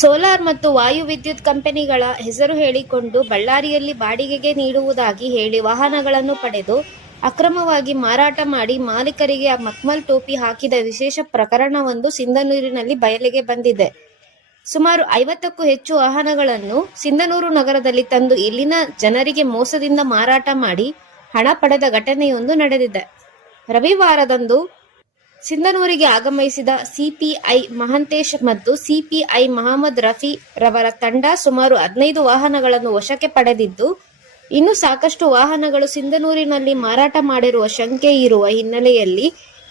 Solar ಮತ್ತು ವಾಯು ವಿದ್ಯುತ್ ಕಂಪನಿಗಳ ಹೆಸರು ಹೇಳಿಕೊಂಡು ಬಳ್ಳಾರಿಯಲ್ಲಿ ಬಾಡಿಗೆಗೆ ನೀಡುವುದಾಗಿ ಹೇಳಿ ವಾಹನಗಳನ್ನು ಪಡೆದು ಅಕ್ರಮವಾಗಿ ಮಾರಾಟ ಮಾಡಿ ಮಾಲೀಕರಿಗೆ ಮಕ್ಮಲ್ ಟೋಪಿ ಹಾಕಿದ ವಿಶೇಷ ಪ್ರಕರಣವೊಂದು ಸಿಂಧನೂರಿನಲ್ಲಿ ಬಯಲಿಗೆ ಬಂದಿದೆ. ಸುಮಾರು ಐವತ್ತಕ್ಕೂ ಹೆಚ್ಚು ವಾಹನಗಳನ್ನು ಸಿಂಧನೂರು ನಗರದಲ್ಲಿ ತಂದು ಇಲ್ಲಿನ ಜನರಿಗೆ ಮೋಸದಿಂದ ಮಾರಾಟ ಮಾಡಿ ಹಣ ಪಡೆದ ಘಟನೆಯೊಂದು ನಡೆದಿದೆ. ರವಿವಾರದಂದು ಸಿಂಧನೂರಿಗೆ ಆಗಮಿಸಿದ ಸಿಪಿಐ ಮಹಂತೇಶ್ ಮತ್ತು ಸಿಪಿಐ ಮಹಮ್ಮದ್ ರಫಿ ರವರ ತಂಡ ಸುಮಾರು ಹದಿನೈದು ವಾಹನಗಳನ್ನು ವಶಕ್ಕೆ ಪಡೆದಿದ್ದು, ಇನ್ನು ಸಾಕಷ್ಟು ವಾಹನಗಳು ಸಿಂಧನೂರಿನಲ್ಲಿ ಮಾರಾಟ ಮಾಡಿರುವ ಶಂಕೆ ಇರುವ ಹಿನ್ನೆಲೆಯಲ್ಲಿ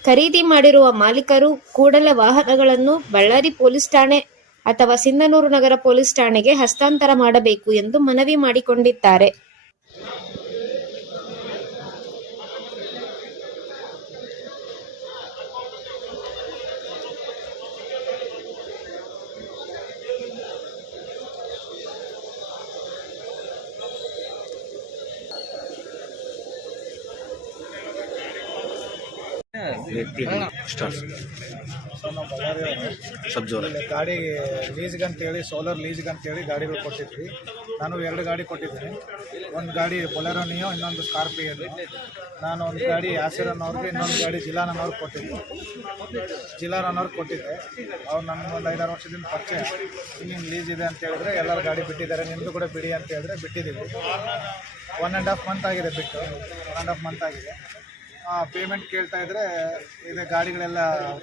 ಖರೀದಿ ಮಾಡಿರುವ ಮಾಲೀಕರು ಕೂಡಲೇ ವಾಹನಗಳನ್ನು ಬಳ್ಳಾರಿ ಪೊಲೀಸ್ ಠಾಣೆ ಅಥವಾ ಸಿಂಧನೂರು ನಗರ ಪೊಲೀಸ್ ಠಾಣೆಗೆ ಹಸ್ತಾಂತರ ಮಾಡಬೇಕು ಎಂದು ಮನವಿ ಮಾಡಿಕೊಂಡಿದ್ದಾರೆ. ಸ್ಟಾರ್ಟ್ ಗಾಡಿ ಲೀಸ್ಗೆ ಅಂತೇಳಿ ಸೋಲಾರ್ ಲೀಸ್ಗೆ ಅಂತೇಳಿ ಗಾಡಿಗಳು ಕೊಟ್ಟಿದ್ವಿ. ನಾನು ಎರಡು ಗಾಡಿ ಕೊಟ್ಟಿದ್ದೀನಿ. ಒಂದು ಗಾಡಿ ಬೊಲೆರೋನಿಯೋ ಇನ್ನೊಂದು ಸ್ಕಾರ್ಪಿಯೋ ನಾನು ಒಂದು ಗಾಡಿ ಯಾಸಿರನ್ನವ್ರಿಗೆ ಇನ್ನೊಂದು ಗಾಡಿ ಜಿಲಾನನ್ನವ್ರಿಗೆ ಕೊಟ್ಟಿದ್ದೆ. ಜಿಲ್ಲಾನವ್ರಿಗೆ ಕೊಟ್ಟಿದ್ದೆ. ಅವ್ರು ನನಗೆ ಒಂದು ಐದಾರು ವರ್ಷದಿಂದ ಪರಿಚಯ. ಇನ್ನೇನು ಲೀಸ್ ಇದೆ ಅಂತ ಹೇಳಿದ್ರೆ ಎಲ್ಲರೂ ಗಾಡಿ ಬಿಟ್ಟಿದ್ದಾರೆ. ನಿಮ್ಮದು ಕೂಡ ಬಿಡಿ ಅಂತ ಹೇಳಿದ್ರೆ ಬಿಟ್ಟಿದ್ದೀವಿ. ಒನ್ ಆ್ಯಂಡ್ ಹಾಫ್ ಮಂತ್ ಆಗಿದೆ ಬಿಟ್ಟು. ಒನ್ ಆ್ಯಂಡ್ ಹಾಫ್ ಮಂತ್ ಆಗಿದೆ. ಪೇಮೆಂಟ್ ಕೇಳ್ತಾ ಇದ್ರೆ ಇದೆ ಗಾಡಿಗಳೆಲ್ಲ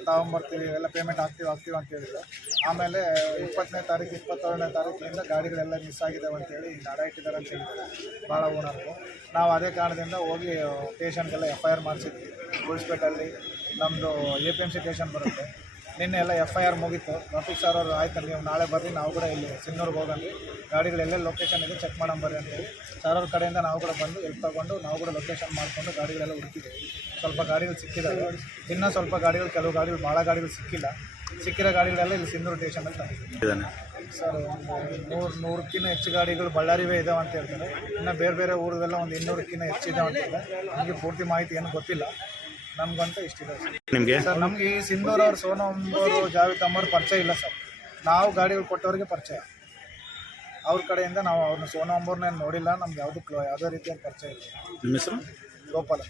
ತಗೊಂಬರ್ತೀವಿ ಎಲ್ಲ ಪೇಮೆಂಟ್ ಹಾಕ್ತೀವಿ ಹಾಕ್ತೀವಿ ಅಂತ ಹೇಳಿದ್ರು. ಆಮೇಲೆ ಇಪ್ಪತ್ತನೇ ತಾರೀಕು, ಇಪ್ಪತ್ತೇಳನೇ ತಾರೀಕಿನಿಂದ ಗಾಡಿಗಳೆಲ್ಲ ಮಿಸ್ ಆಗಿದ್ದಾವೆ ಅಂತೇಳಿ ನಡ ಇಟ್ಟಿದ್ದಾರೆ ಅಂತ ಹೇಳಿದ್ದಾರೆ. ಭಾಳ ಓನರ್ಗೂ ನಾವು ಅದೇ ಕಾರಣದಿಂದ ಹೋಗಿ ಸ್ಟೇಷನ್ಗೆಲ್ಲ ಎಫ್ ಐ ಆರ್ ಮಾಡಿಸಿದ್ವಿ. ಗುಳ್ಸ್ಪೇಟಲ್ಲಿ ನಮ್ಮದು A P M C station ಬರುತ್ತೆ. ನಿನ್ನೆ ಎಲ್ಲ ಎಫ್ ಐ ಆರ್ ಮುಗೀತು. ಟ್ರಾಫಿಕ್ ಸರ್ ಅವರು, ಆಯ್ತು ನೀವು ನಾಳೆ ಬರ್ರಿ, ನಾವು ಕೂಡ ಇಲ್ಲಿ ಸಿನ್ನೂರ್ಗೆ ಹೋಗಂದ್ರಿ ಗಾಡಿಗಳು ಎಲ್ಲೆಲ್ಲಿ ಲೊಕೇಶನ್ ಇದೆ ಚೆಕ್ ಮಾಡೋಣ ಬರ್ರಿ ಅಂತೇಳಿ ಸರ್ ಅವ್ರ ಕಡೆಯಿಂದ ನಾವು ಕೂಡ ಬಂದು ಎಲ್ಪ್ ತಗೊಂಡು, ನಾವು ಕೂಡ ಲೊಕೇಶನ್ ಮಾಡಿಕೊಂಡು ಗಾಡಿಗಳೆಲ್ಲ ಹುಡುಕಿದ್ದೀವಿ ಸ್ವಲ್ಪ ಗಾಡಿಗಳು ಸಿಕ್ಕಿದ್ದಾವೆ ಇನ್ನೂ ಸ್ವಲ್ಪ ಗಾಡಿಗಳು, ಕೆಲವು ಗಾಡಿಗಳು, ಭಾಳ ಗಾಡಿಗಳು ಸಿಕ್ಕಿಲ್ಲ. ಸಿಕ್ಕಿರೋ ಗಾಡಿಗಳೆಲ್ಲ ಇಲ್ಲಿ ಸಿನ್ನೂರು ಸ್ಟೇಷನಲ್ಲಿ ತಂದಿದ್ದೀವಿ ಸರ್ ನೂರು, ನೂರಕ್ಕಿಂತ ಹೆಚ್ಚು ಗಾಡಿಗಳು ಬಳ್ಳಾರಿವೇ ಇದಾವೆ ಅಂತ ಹೇಳ್ತಾರೆ. ಇನ್ನು ಬೇರೆ ಬೇರೆ ಊರದೆಲ್ಲ ಒಂದು ಇನ್ನೂರಕ್ಕಿಂತ ಹೆಚ್ಚು ಇದಾವೆ ಅಂತ ಹೇಳ್ತಾರೆ. ನಮಗೆ ಪೂರ್ತಿ ಮಾಹಿತಿ ಏನು ಗೊತ್ತಿಲ್ಲ. ನಮ್ಗಂತ ಇಷ್ಟಿದೆ ಸರ್. ನಿಮಗೆ? ಸರ್ ನಮ್ಗೆ ಈ ಸಿಂಧೂರ್ ಅವ್ರು ಸೋನಂಬರು ಜಾವೇದ್ ಅಮ್ಮವ್ರ ಪರಿಚಯ ಇಲ್ಲ ಸರ್. ನಾವು ಗಾಡಿಗಳು ಕೊಟ್ಟವ್ರಿಗೆ ಪರಿಚಯ. ಅವ್ರ ಕಡೆಯಿಂದ ನಾವು ಅವ್ರನ್ನ ಸೋನಂಬರ್ನ ನೋಡಿಲ್ಲ ನಮ್ಗೆ ಯಾವುದು ಕ್ಲೋ ಯಾವುದೇ ರೀತಿಯ ಪರಿಚಯ ಇಲ್ಲ. ನಿಮ್ಮ ಹೆಸರು? ಗೋಪಾಲ.